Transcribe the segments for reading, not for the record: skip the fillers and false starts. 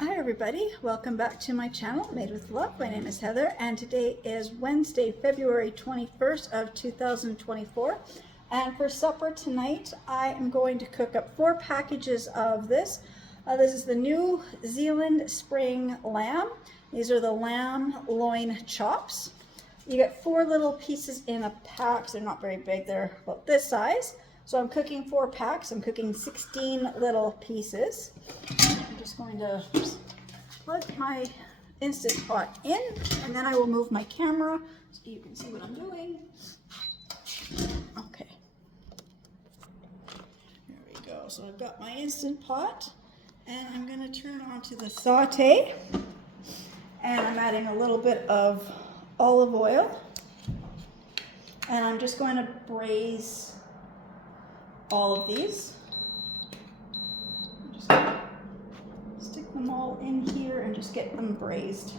Hi everybody, welcome back to my channel, Made with Love. My name is Heather and today is Wednesday, February 21st of 2024. And for supper tonight, I am going to cook up 4 packages of this. This is the New Zealand spring lamb. These are the lamb loin chops. You get 4 little pieces in a pack. They're not very big, they're about this size. So I'm cooking 4 packs. I'm cooking 16 little pieces. I'm just going to put my Instant Pot in, and then I will move my camera so you can see what I'm doing. Okay. There we go. So I've got my Instant Pot, and I'm going to turn on to the saute, and I'm adding a little bit of olive oil, and I'm just going to braise all of these. I'm just going to stick them all in here and just get them braised.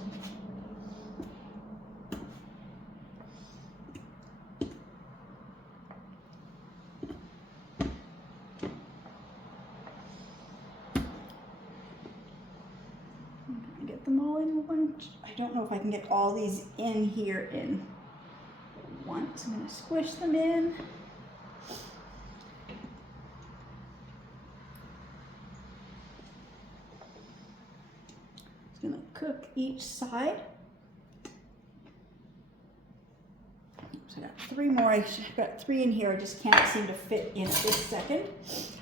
Get them all in one. I don't know if I can get all these in here in once. I'm going to squish them in. Going to cook each side. So I got 3 more. I've got 3 in here. I just can't seem to fit in at this second.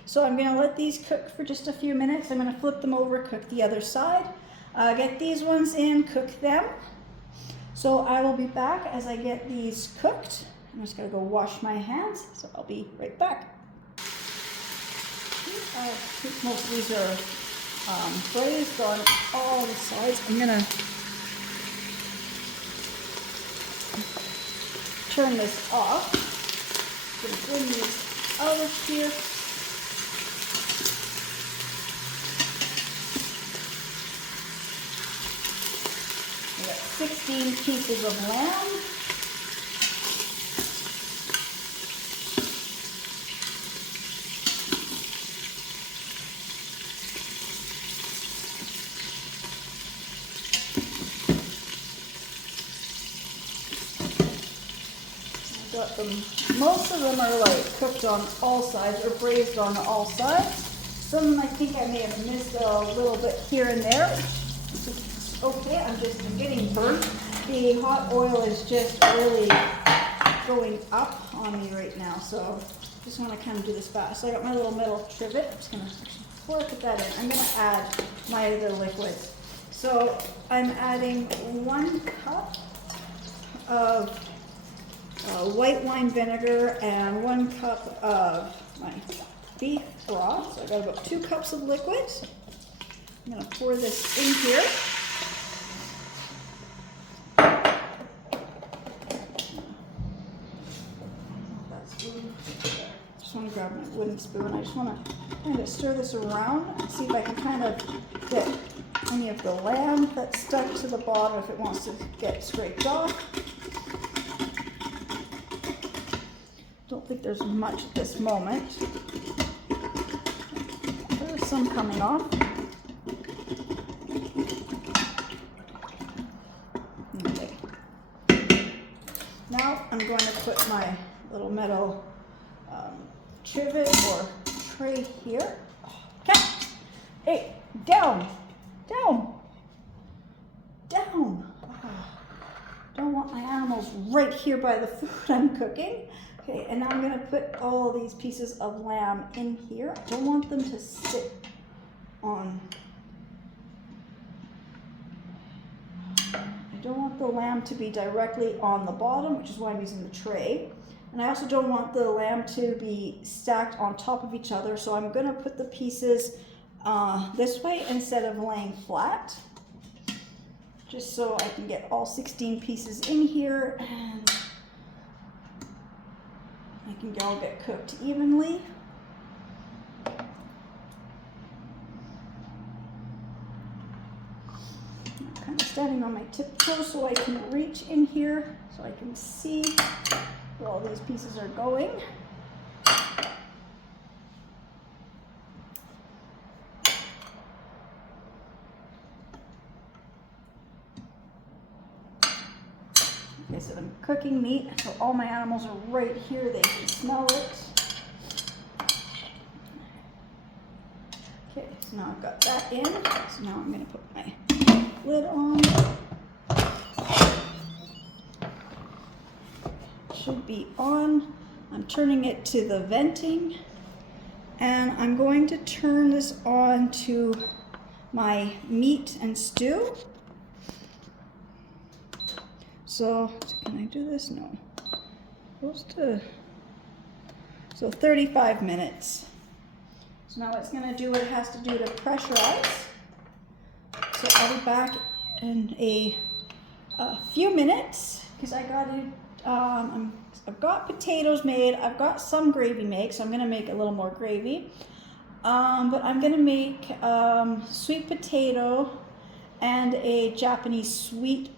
So I'm going to let these cook for just a few minutes. I'm going to flip them over, cook the other side. Get these ones in, cook them. So I will be back as I get these cooked. I'm just going to go wash my hands. So I'll be right back. I think most of these are braised on all the sides. I'm gonna turn this off. I'm gonna bring these out of here. We got 16 pieces of lamb. Got them. Most of them are like cooked on all sides or braised on all sides. Some of them I think I may have missed a little bit here and there. It's okay, I'm getting burnt. The hot oil is just really going up on me right now, so just want to kind of do this fast. So I got my little metal trivet. I'm just going to, before I put that in, I'm going to add my other liquids. So I'm adding 1 cup of white wine vinegar and 1 cup of my beef broth. So I got about 2 cups of liquid. I'm going to pour this in here. Just want to grab my wooden spoon. I just want to kind of stir this around and see if I can kind of get any of the lamb that's stuck to the bottom if it wants to get scraped off. Don't think there's much at this moment. There's some coming off. Okay. Now I'm going to put my little metal trivet or tray here. Okay. Hey, down, down, down. Don't want my animals right here by the food I'm cooking. Okay, and now I'm going to put all these pieces of lamb in here. I don't want them to sit on. I don't want the lamb to be directly on the bottom, which is why I'm using the tray. And I also don't want the lamb to be stacked on top of each other, so I'm going to put the pieces this way instead of laying flat, just so I can get all 16 pieces in here and I can all get cooked evenly. I'm kind of standing on my tiptoes so I can reach in here so I can see where all these pieces are going. I said, I'm cooking meat, so all my animals are right here. They can smell it. Okay, so now I've got that in. So now I'm going to put my lid on. Should be on. I'm turning it to the venting, and I'm going to turn this on to my meat and stew. So can I do this? No. Supposed to. So 35 minutes. So now it's going to do what it has to do to pressurize. So I'll be back in a few minutes because I got to. I've got potatoes made. I've got some gravy made, so I'm going to make a little more gravy. But I'm going to make sweet potato and a Japanese sweet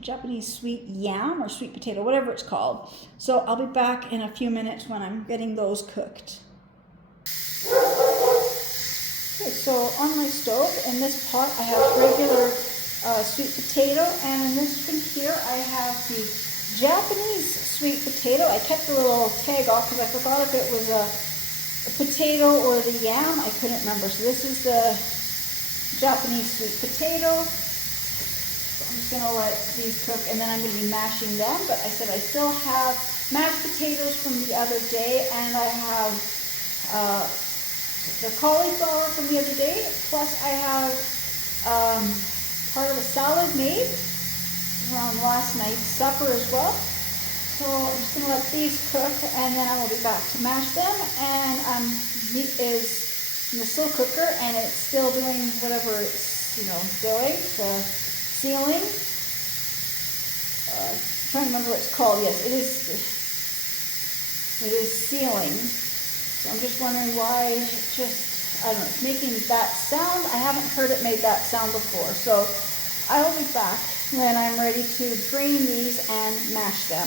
Japanese sweet yam or sweet potato, whatever it's called. So I'll be back in a few minutes when I'm getting those cooked. Okay, so on my stove, in this pot, I have regular sweet potato, and in this one here, I have the Japanese sweet potato. I kept the little tag off because I forgot if it was a potato or the yam. I couldn't remember. So this is the Japanese sweet potato. I'm just going to let these cook, and then I'm going to be mashing them. But I said I still have mashed potatoes from the other day, and I have the cauliflower from the other day, plus I have part of a salad made from last night's supper as well. So I'm just going to let these cook, and then I will be back to mash them. And meat is in the slow cooker, and it's still doing whatever it's doing. Sealing. I'm trying to remember what it's called. Yes, it is sealing. So I'm just wondering why I don't know, it's making that sound. I haven't heard it made that sound before. So I will be back when I'm ready to drain these and mash them.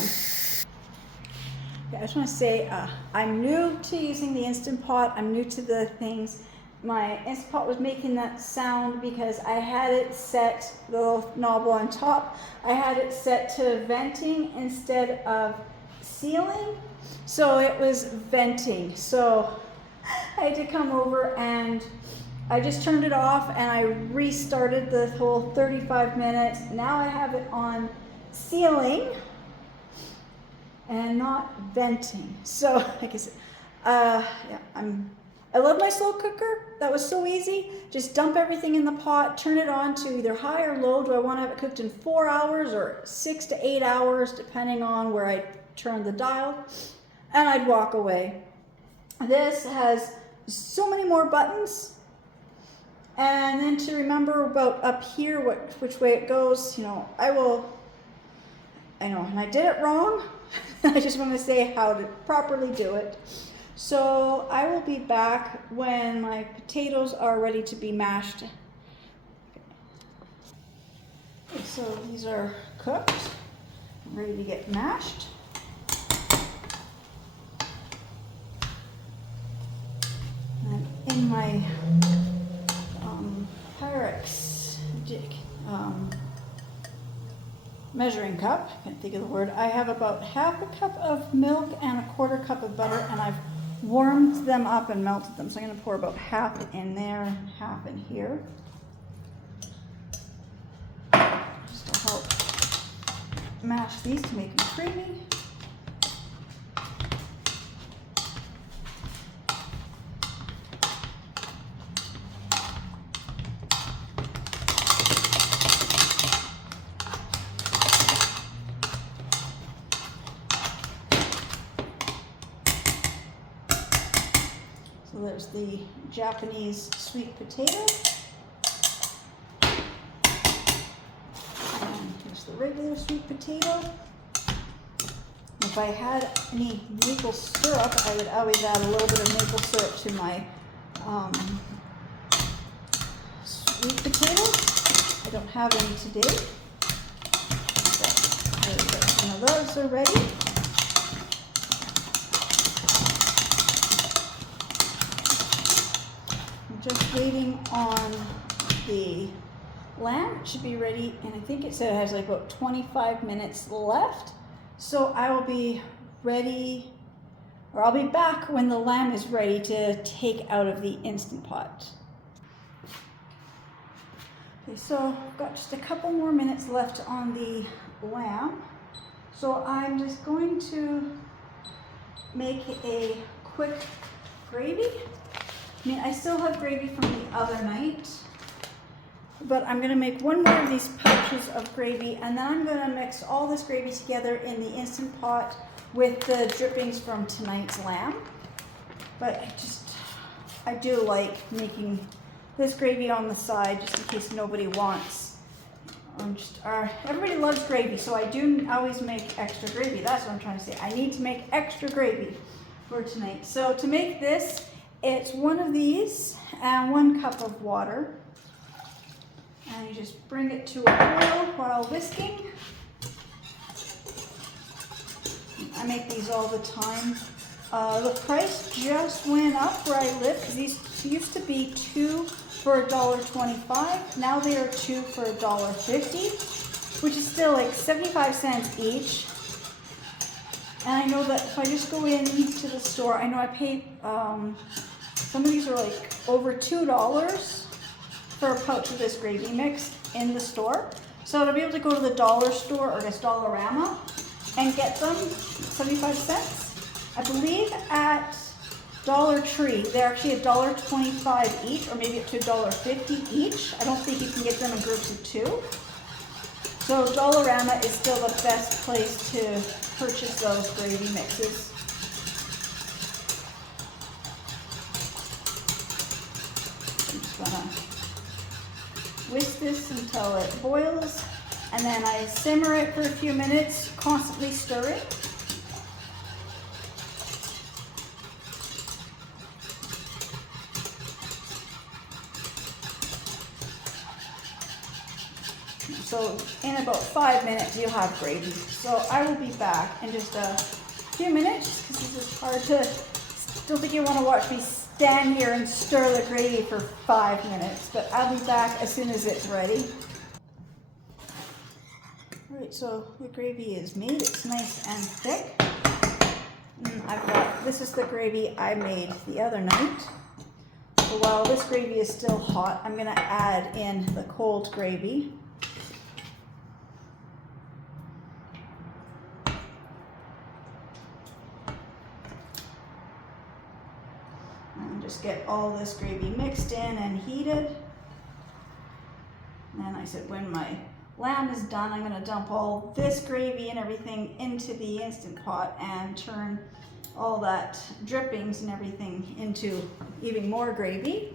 Okay, I just want to say I'm new to using the Instant Pot. I'm new to the things. My Instant Pot was making that sound because I had it set, the little knob on top, I had it set to venting instead of sealing. So it was venting. So I had to come over and I just turned it off and I restarted the whole 35 minutes. Now I have it on sealing and not venting. So like I said, I love my slow cooker. That was so easy. Just dump everything in the pot, turn it on to either high or low. Do I want to have it cooked in 4 hours or 6 to 8 hours, depending on where I turn the dial, and I'd walk away. This has so many more buttons, and then to remember about up here, which way it goes, I know, and I did it wrong. I just want to say how to properly do it. So I will be back when my potatoes are ready to be mashed. Okay, so these are cooked, ready to get mashed. And in my Pyrex measuring cup, I can't think of the word, I have about half a cup of milk and a quarter cup of butter, and I've warmed them up and melted them. So I'm going to pour about half in there and half in here. Just to help mash these to make them creamy. So there's the Japanese sweet potato. And here's the regular sweet potato. If I had any maple syrup, I would always add a little bit of maple syrup to my sweet potatoes. I don't have any today. Some of those are ready. I'm just waiting on the lamb. It should be ready, and I think it said it has like about 25 minutes left. So I will be ready, or I'll be back when the lamb is ready to take out of the Instant Pot. Okay, so I've got just a couple more minutes left on the lamb. So I'm just going to make a quick gravy. I mean, I still have gravy from the other night, but I'm gonna make one more of these pouches of gravy, and then I'm gonna mix all this gravy together in the Instant Pot with the drippings from tonight's lamb. But I do like making this gravy on the side just in case nobody wants. Everybody loves gravy, so I do always make extra gravy. That's what I'm trying to say. I need to make extra gravy for tonight. So to make this, it's one of these and 1 cup of water. And you just bring it to a boil while whisking. I make these all the time. The price just went up where I live, because these used to be 2 for $1.25. Now they are 2 for $1.50, which is still like 75 cents each. And I know that if I just go into the store, I know I paid, some of these are like over $2 for a pouch of this gravy mix in the store. So to be able to go to the dollar store or this Dollarama and get them 75 cents. I believe at Dollar Tree, they're actually $1.25 each, or maybe up to $1.50 each. I don't think you can get them in groups of 2. So Dollarama is still the best place to purchase those gravy mixes. I'm just gonna whisk this until it boils, and then I simmer it for a few minutes, constantly stirring. So in about 5 minutes, you'll have gravy. So I will be back in just a few minutes, because this is hard to, don't think you want to watch me stand here and stir the gravy for 5 minutes, but I'll be back as soon as it's ready. All right, so the gravy is made. It's nice and thick. And this is the gravy I made the other night. So while this gravy is still hot, I'm gonna add in the cold gravy. Just get all this gravy mixed in and heated. And I said when my lamb is done, I'm going to dump all this gravy and everything into the Instant Pot and turn all that drippings and everything into even more gravy.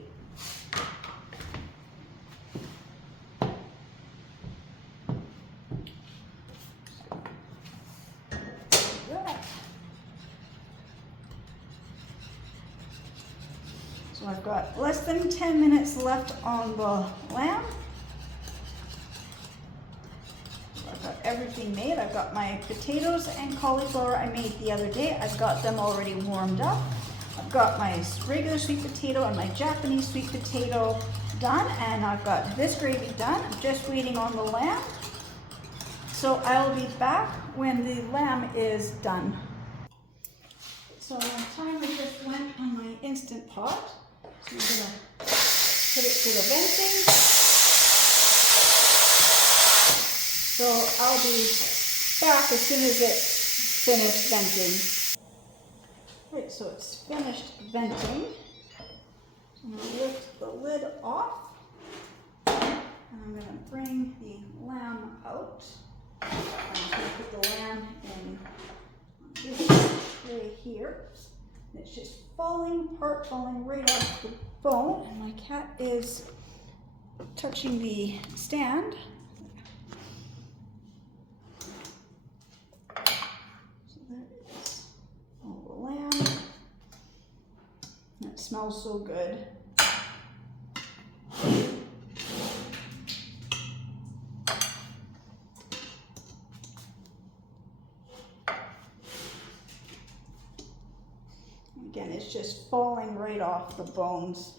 So I've got less than 10 minutes left on the lamb. So I've got everything made. I've got my potatoes and cauliflower I made the other day. I've got them already warmed up. I've got my regular sweet potato and my Japanese sweet potato done, and I've got this gravy done. I'm just waiting on the lamb. So I'll be back when the lamb is done. So my timer just went on my Instant Pot. So I'm going to put it to the venting. So I'll be back as soon as it's finished venting. Right, so it's finished venting. So I'm going to lift the lid off. And I'm going to bring the lamb out. I'm just going to put the lamb in this tray here. And it's just falling apart, falling right off the bone. And my cat is touching the stand. So there is all the lamb. That smells so good. Again, it's just falling right off the bones.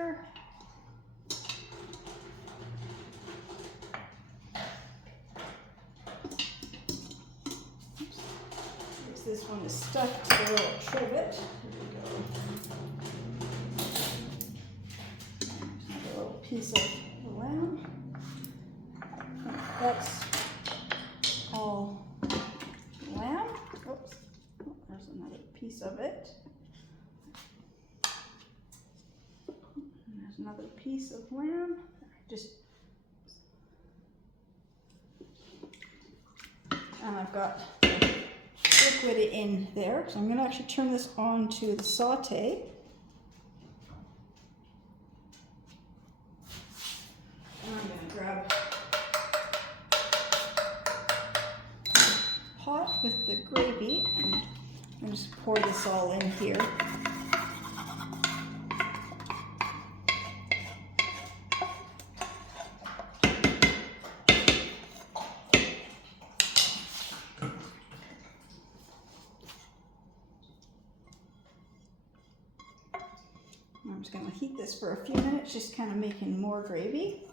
here. Oops. This one is stuck to the little trivet. Here we go. Another little piece of the lamb. That's all lamb. Oops. Oh, there's another piece of it. And there's another piece of lamb. And I've got liquid in there. So I'm going to actually turn this on to the saute. And I'm going to grab a pot with the gravy and I'm just pour this all in here. I'm just going to heat this for a few minutes, just kind of making more gravy.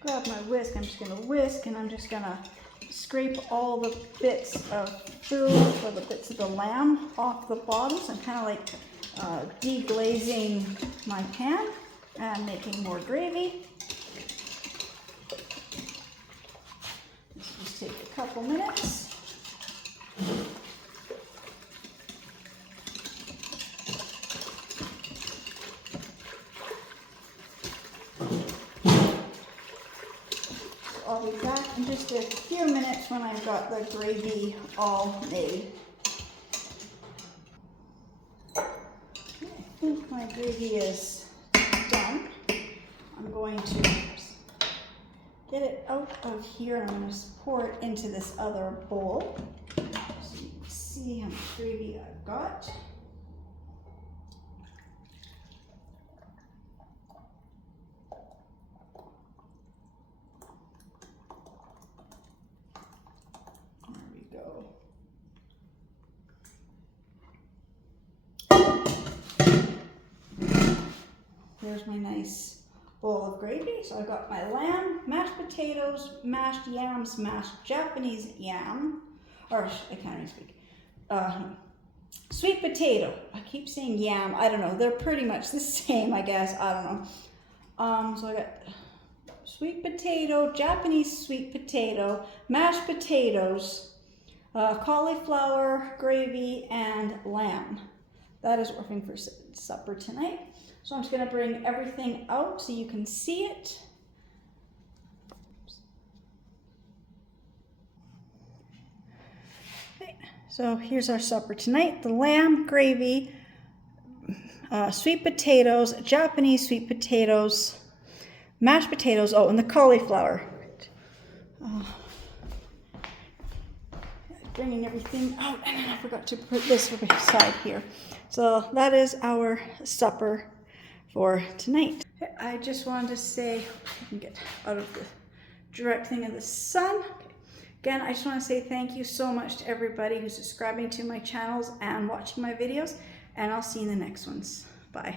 Grab my whisk, I'm just going to whisk and I'm just going to scrape all the bits of food or the bits of the lamb off the bottom. So I'm kind of like deglazing my pan and making more gravy. This will just take a couple minutes. I'll be back in just a few minutes when I've got the gravy all made. I think my gravy is done. I'm going to get it out of here and I'm going to pour it into this other bowl so you can see how much gravy I've got. There's my nice bowl of gravy. So I've got my lamb, mashed potatoes, mashed yams, mashed Japanese yam, or I can't even speak, sweet potato. I keep saying yam, I don't know. They're pretty much the same, I guess. I don't know. So I got sweet potato, Japanese sweet potato, mashed potatoes, cauliflower, gravy, and lamb. That is working for supper tonight. So I'm just going to bring everything out so you can see it. Okay, so here's our supper tonight. The lamb, gravy, sweet potatoes, Japanese sweet potatoes, mashed potatoes, oh, and the cauliflower. Bringing everything out, and then I forgot to put this beside here. So that is our supper for tonight. I just wanted to say, I can get out of the direct thing of the sun. Again, I just want to say thank you so much to everybody who's subscribing to my channels and watching my videos, and I'll see you in the next ones. Bye.